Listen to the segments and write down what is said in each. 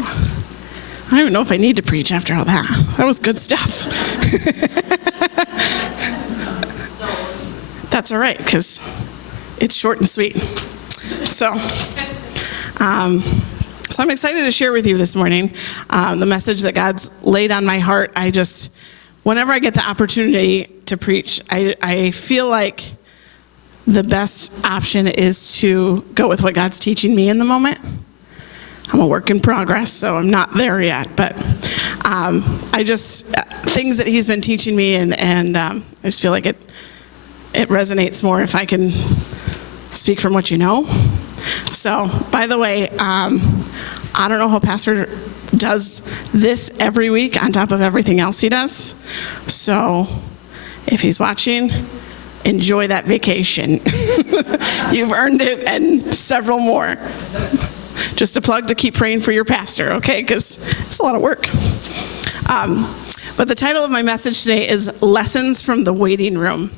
I don't even know if I need to preach after all that. That was good stuff. That's all right, because it's short and sweet. So I'm excited to share with you this morning the message that God's laid on my heart. Whenever I get the opportunity to preach, I feel like the best option is to go with what God's teaching me in the moment. I'm a work in progress, so I'm not there yet, but things that he's been teaching me, and I just feel like it resonates more if I can speak from what you know. So, by the way, I don't know how Pastor does this every week on top of everything else he does. So, if he's watching, enjoy that vacation. You've earned it and several more. Just a plug to keep praying for your pastor, okay? Because it's a lot of work. But the title of my message today is Lessons from the Waiting Room.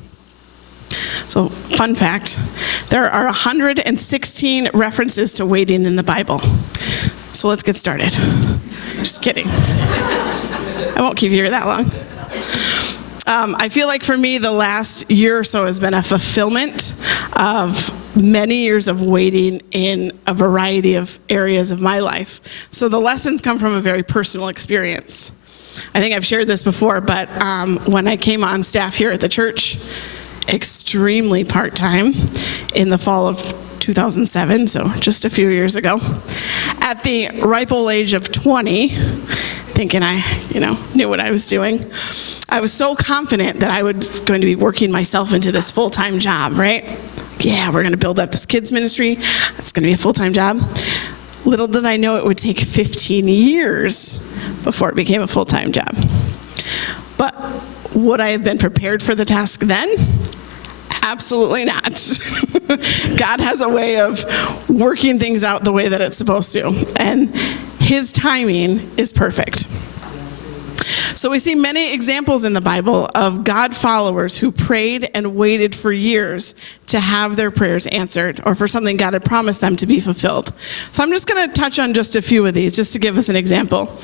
So, fun fact, there are 116 references to waiting in the Bible. So let's get started. Just kidding. I won't keep you here that long. I feel like for me, the last year or so has been a fulfillment of many years of waiting in a variety of areas of my life. So the lessons come from a very personal experience. I think I've shared this before, but when I came on staff here at the church, extremely part-time in the fall of 2007, so just a few years ago, at the ripe old age of 20, thinking I knew what I was doing, I was so confident that I was going to be working myself into this full-time job, right? Yeah, we're going to build up this kids ministry. It's going to be a full-time job. Little did I know it would take 15 years before it became a full-time job. But would I have been prepared for the task then? Absolutely not. God has a way of working things out the way that it's supposed to, and his timing is perfect. So we see many examples in the Bible of God followers who prayed and waited for years to have their prayers answered, or for something God had promised them to be fulfilled. So I'm just going to touch on just a few of these, just to give us an example.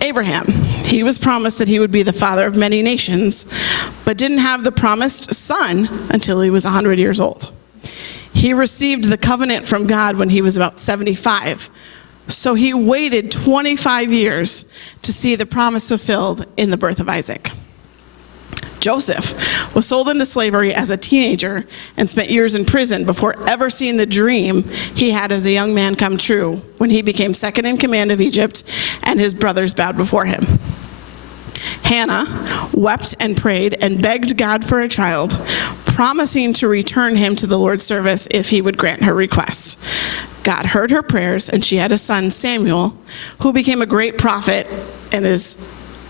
Abraham, he was promised that he would be the father of many nations, but didn't have the promised son until he was 100 years old. He received the covenant from God when he was about 75. So he waited 25 years to see the promise fulfilled in the birth of Isaac. Joseph was sold into slavery as a teenager and spent years in prison before ever seeing the dream he had as a young man come true when he became second in command of Egypt and his brothers bowed before him. Hannah wept and prayed and begged God for a child, promising to return him to the Lord's service if he would grant her request. God heard her prayers, and she had a son, Samuel, who became a great prophet and is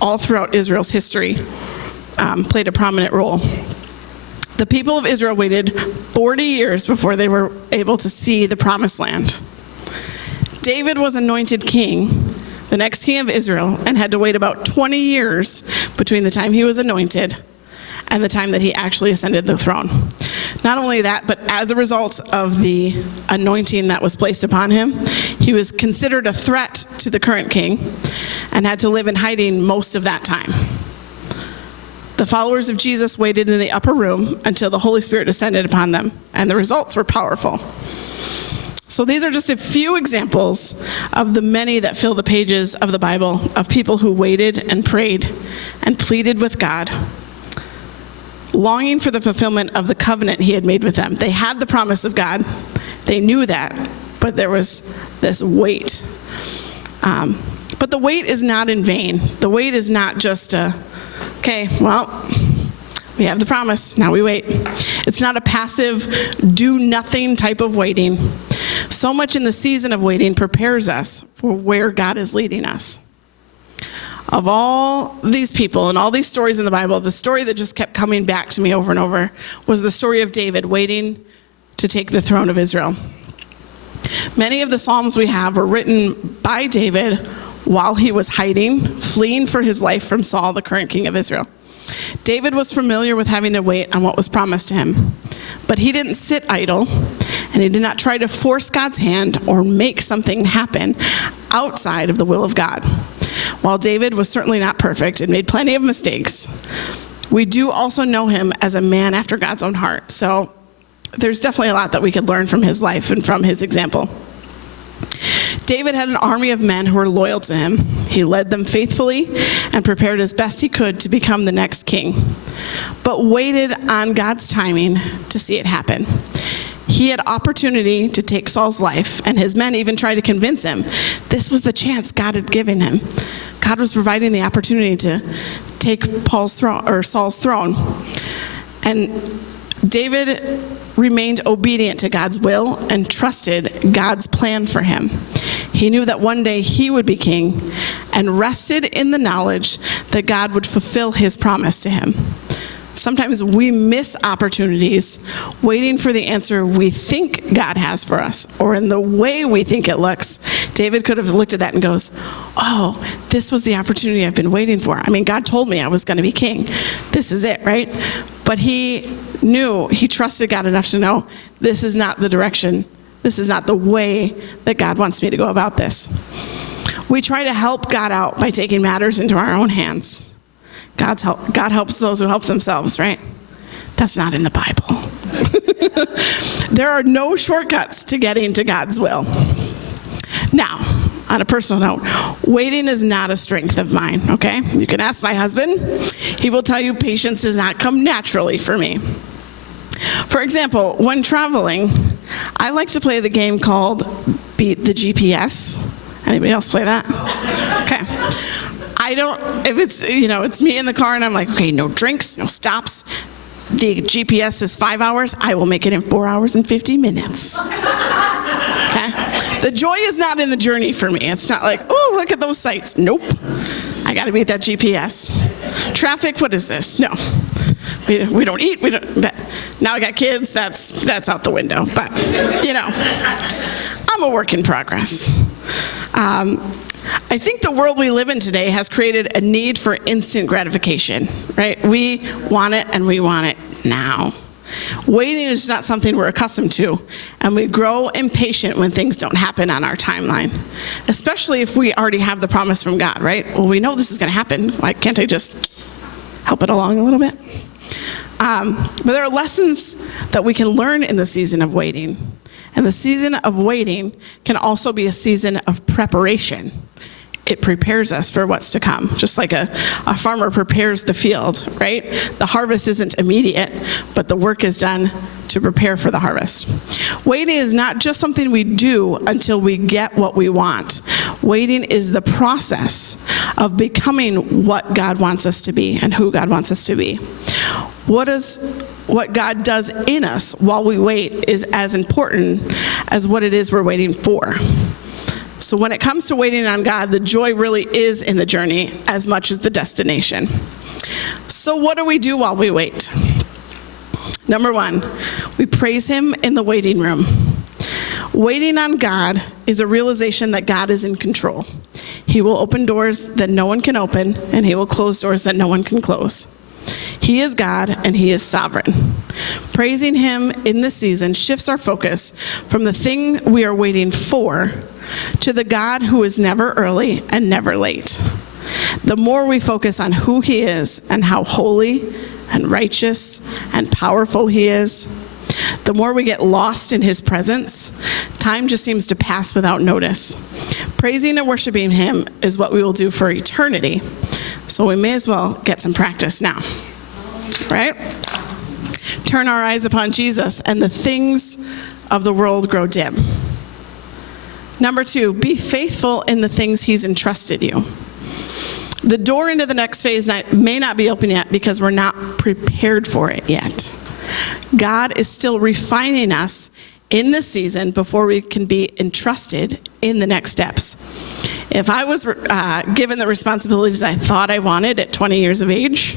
all throughout Israel's history, played a prominent role. The people of Israel waited 40 years before they were able to see the promised land. David was anointed king, the next king of Israel, and had to wait about 20 years between the time he was anointed and the time that he actually ascended the throne. Not only that, but as a result of the anointing that was placed upon him, he was considered a threat to the current king and had to live in hiding most of that time. The followers of Jesus waited in the upper room until the Holy Spirit descended upon them, and the results were powerful. So these are just a few examples of the many that fill the pages of the Bible of people who waited and prayed and pleaded with God, longing for the fulfillment of the covenant he had made with them. They had the promise of God. They knew that, but there was this wait. But the wait is not in vain. The wait is not just okay, well, we have the promise, now we wait. It's not a passive, do-nothing type of waiting. So much in the season of waiting prepares us for where God is leading us. Of all these people and all these stories in the Bible, the story that just kept coming back to me over and over was the story of David waiting to take the throne of Israel. Many of the Psalms we have were written by David while he was hiding, fleeing for his life from Saul, the current king of Israel. David was familiar with having to wait on what was promised to him. But he didn't sit idle, and he did not try to force God's hand or make something happen outside of the will of God. While David was certainly not perfect and made plenty of mistakes, we do also know him as a man after God's own heart. So there's definitely a lot that we could learn from his life and from his example. David had an army of men who were loyal to him. He led them faithfully and prepared as best he could to become the next king, but waited on God's timing to see it happen. He had opportunity to take Saul's life, and his men even tried to convince him this was the chance God had given him. God was providing the opportunity to take Saul's throne. And David remained obedient to God's will and trusted God's plan for him. He knew that one day he would be king and rested in the knowledge that God would fulfill his promise to him. Sometimes we miss opportunities waiting for the answer we think God has for us, or in the way we think it looks. David could have looked at that and goes, oh, this was the opportunity I've been waiting for. I mean, God told me I was going to be king. This is it, right? But he knew, he trusted God enough to know, this is not the direction, this is not the way that God wants me to go about this. We try to help God out by taking matters into our own hands. God helps those who help themselves, right? That's not in the Bible. There are no shortcuts to getting to God's will. Now, on a personal note, waiting is not a strength of mine, okay? You can ask my husband. He will tell you patience does not come naturally for me. For example, when traveling, I like to play the game called Beat the GPS. Anybody else play that? Okay. If it's me in the car and I'm like, okay, no drinks, no stops. The GPS is 5 hours. I will make it in 4 hours and 50 minutes. Okay? The joy is not in the journey for me. It's not like, oh, look at those sights. Nope. I got to beat that GPS. Traffic, what is this? No. We don't eat. Now I got kids. That's out the window. But, I'm a work in progress. I think the world we live in today has created a need for instant gratification, right? We want it, and we want it now. Waiting is not something we're accustomed to, and we grow impatient when things don't happen on our timeline, especially if we already have the promise from God, right? Well, we know this is going to happen. Why can't I just help it along a little bit? But there are lessons that we can learn in the season of waiting. And the season of waiting can also be a season of preparation. It prepares us for what's to come, just like a farmer prepares the field, right? The harvest isn't immediate, but the work is done to prepare for the harvest. Waiting is not just something we do until we get what we want. Waiting is the process of becoming what God wants us to be and who God wants us to be. What God does in us while we wait is as important as what it is we're waiting for. So when it comes to waiting on God, the joy really is in the journey as much as the destination. So what do we do while we wait? Number one, we praise him in the waiting room. Waiting on God is a realization that God is in control. He will open doors that no one can open, and he will close doors that no one can close. He is God, and he is sovereign. Praising him in this season shifts our focus from the thing we are waiting for to the God who is never early and never late. The more we focus on who he is and how holy and righteous and powerful he is, the more we get lost in his presence. Time just seems to pass without notice. Praising and worshiping him is what we will do for eternity, so we may as well get some practice now, right? Turn our eyes upon Jesus, and the things of the world grow dim. Number two, be faithful in the things he's entrusted you. The door into the next phase may not be open yet because we're not prepared for it yet. God is still refining us in this season before we can be entrusted in the next steps. If I was given the responsibilities I thought I wanted at 20 years of age,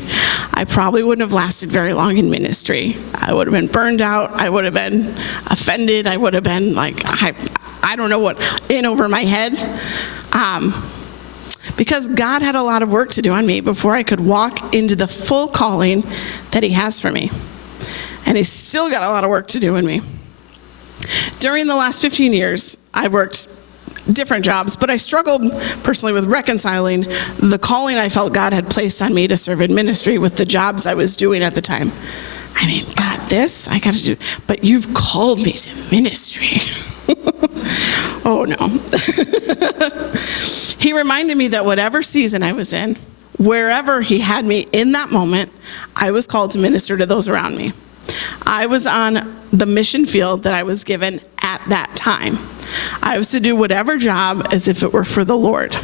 I probably wouldn't have lasted very long in ministry. I would have been burned out. I would have been offended. I would have been like, I don't know what, in over my head. Because God had a lot of work to do on me before I could walk into the full calling that he has for me. and he's still got a lot of work to do in me. During the last 15 years, I've worked different jobs, but I struggled personally with reconciling the calling I felt God had placed on me to serve in ministry with the jobs I was doing at the time. I mean, God, this I got to do, but you've called me to ministry. Oh no. He reminded me that whatever season I was in, wherever he had me in that moment, I was called to minister to those around me. I was on the mission field that I was given at that time. I was to do whatever job as if it were for the Lord.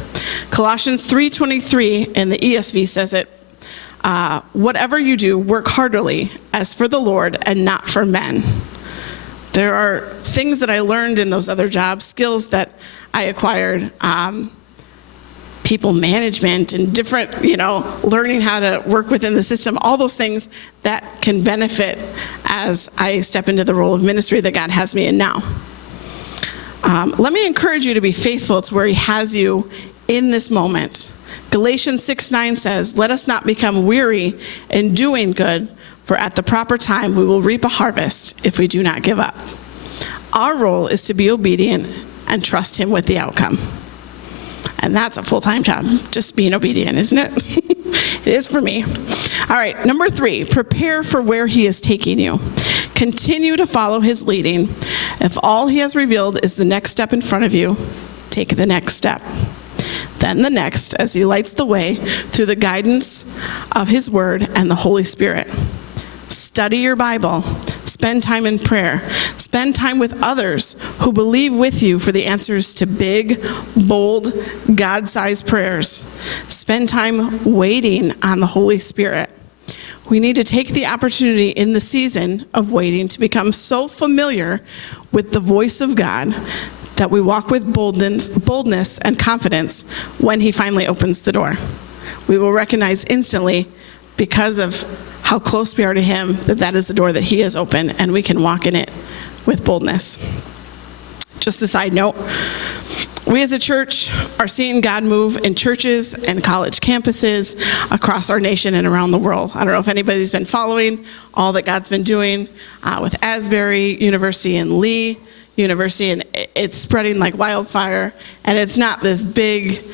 Colossians 3:23 in the ESV says it, whatever you do, work heartily as for the Lord and not for men. There are things that I learned in those other jobs, skills that I acquired, people management and different, learning how to work within the system, all those things that can benefit as I step into the role of ministry that God has me in now. Let me encourage you to be faithful to where he has you in this moment. Galatians 6:9 says, let us not become weary in doing good, for at the proper time we will reap a harvest if we do not give up. Our role is to be obedient and trust him with the outcome. And that's a full-time job, just being obedient, isn't it? It is for me. All right, number 3, prepare for where he is taking you. Continue to follow his leading. If all he has revealed is the next step in front of you, take the next step. Then the next, as he lights the way through the guidance of his word and the Holy Spirit. Study your Bible. Spend time in prayer. Spend time with others who believe with you for the answers to big, bold, God-sized prayers. Spend time waiting on the Holy Spirit. We need to take the opportunity in the season of waiting to become so familiar with the voice of God that we walk with boldness and confidence when he finally opens the door. We will recognize instantly, because of how close we are to him, that is the door that he has opened, and we can walk in it with boldness. Just a side note, we as a church are seeing God move in churches and college campuses across our nation and around the world. I don't know if anybody's been following all that God's been doing with Asbury University and Lee University, and it's spreading like wildfire. And it's not this big,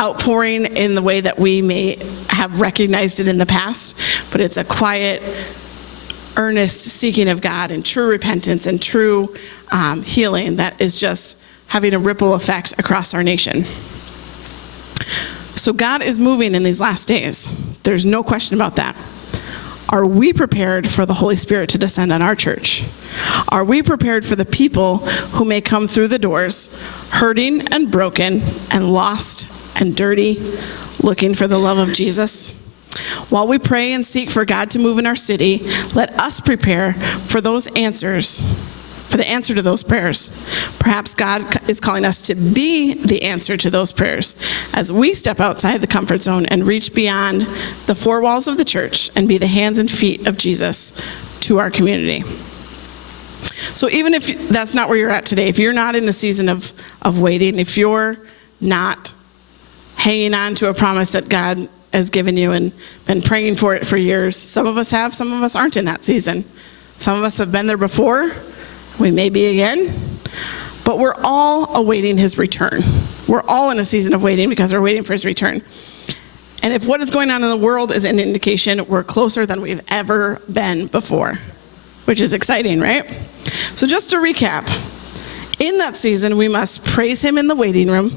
outpouring in the way that we may have recognized it in the past, but it's a quiet, earnest seeking of God and true repentance and true healing that is just having a ripple effect across our nation. So God is moving in these last days. There's no question about that. Are we prepared for the Holy Spirit to descend on our church? Are we prepared for the people who may come through the doors hurting and broken and lost and dirty, looking for the love of Jesus? While we pray and seek for God to move in our city, let us prepare for those answers, for the answer to those prayers. Perhaps God is calling us to be the answer to those prayers as we step outside the comfort zone and reach beyond the four walls of the church and be the hands and feet of Jesus to our community. So even if that's not where you're at today, if you're not in the season of waiting, if you're not hanging on to a promise that God has given you and been praying for it for years. Some of us have, some of us aren't in that season. Some of us have been there before. We may be again. But we're all awaiting his return. We're all in a season of waiting because we're waiting for his return. And if what is going on in the world is an indication, we're closer than we've ever been before, which is exciting, right? So just to recap, in that season, we must praise him in the waiting room,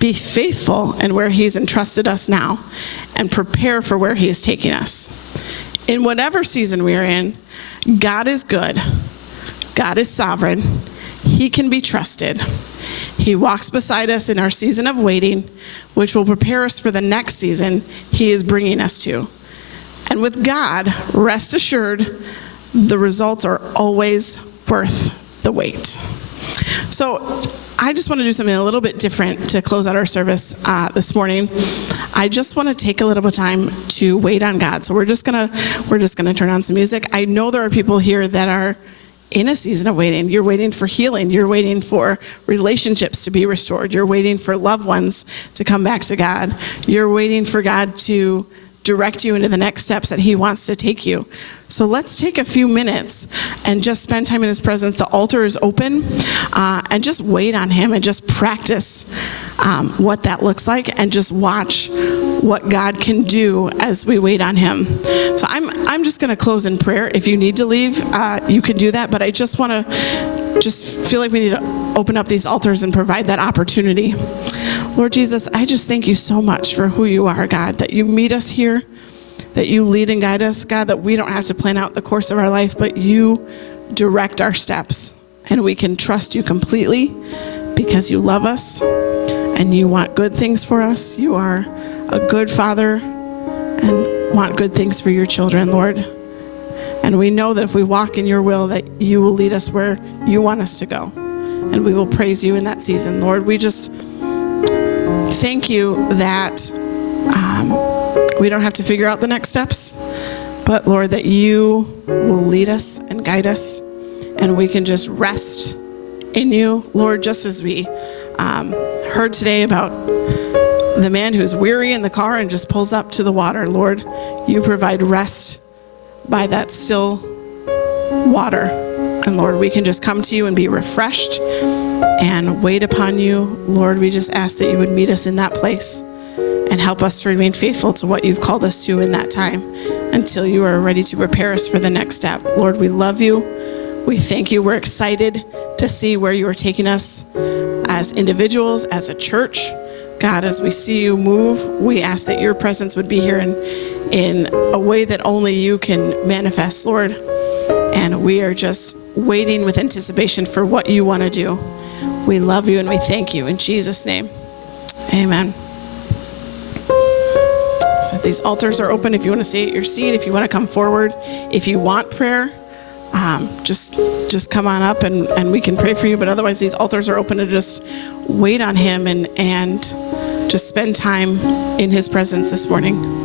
be faithful in where he's entrusted us now, and prepare for where he is taking us. In whatever season we are in, God is good. God is sovereign. He can be trusted. He walks beside us in our season of waiting, which will prepare us for the next season he is bringing us to. And with God, rest assured, the results are always worth the wait. So I just want to do something a little bit different to close out our service this morning. I just want to take a little bit of time to wait on God. So we're just gonna turn on some music. I know there are people here that are in a season of waiting. You're waiting for healing. You're waiting for relationships to be restored. You're waiting for loved ones to come back to God. You're waiting for God to direct you into the next steps that he wants to take you. So let's take a few minutes and just spend time in his presence. The altar is open, and just wait on him and just practice what that looks like, and just watch what God can do as we wait on him. So I'm just going to close in prayer. If you need to leave, you can do that, but I just want to feel like we need to open up these altars and provide that opportunity. Lord Jesus, I just thank you so much for who you are, God, that you meet us here, that you lead and guide us, God, that we don't have to plan out the course of our life, but you direct our steps, and we can trust you completely because you love us and you want good things for us. You are a good father and want good things for your children, Lord. And we know that if we walk in your will, that you will lead us where you want us to go. And we will praise you in that season. Lord, we just thank you that we don't have to figure out the next steps, but Lord, that you will lead us and guide us, and we can just rest in you. Lord, just as we heard today about the man who's weary in the car and just pulls up to the water, Lord, you provide rest by that still water. And Lord, we can just come to you and be refreshed and wait upon you. Lord, we just ask that you would meet us in that place and help us to remain faithful to what you've called us to in that time until you are ready to prepare us for the next step. Lord, we love you. We thank you. We're excited to see where you are taking us as individuals, as a church. God, as we see you move, we ask that your presence would be here in a way that only you can manifest, Lord. And we are just waiting with anticipation for what you want to do. We love you and we thank you. In Jesus' name, amen. So these altars are open if you want to stay at your seat, if you want to come forward. If you want prayer, just come on up and we can pray for you. But otherwise, these altars are open to just wait on him and just spend time in his presence this morning.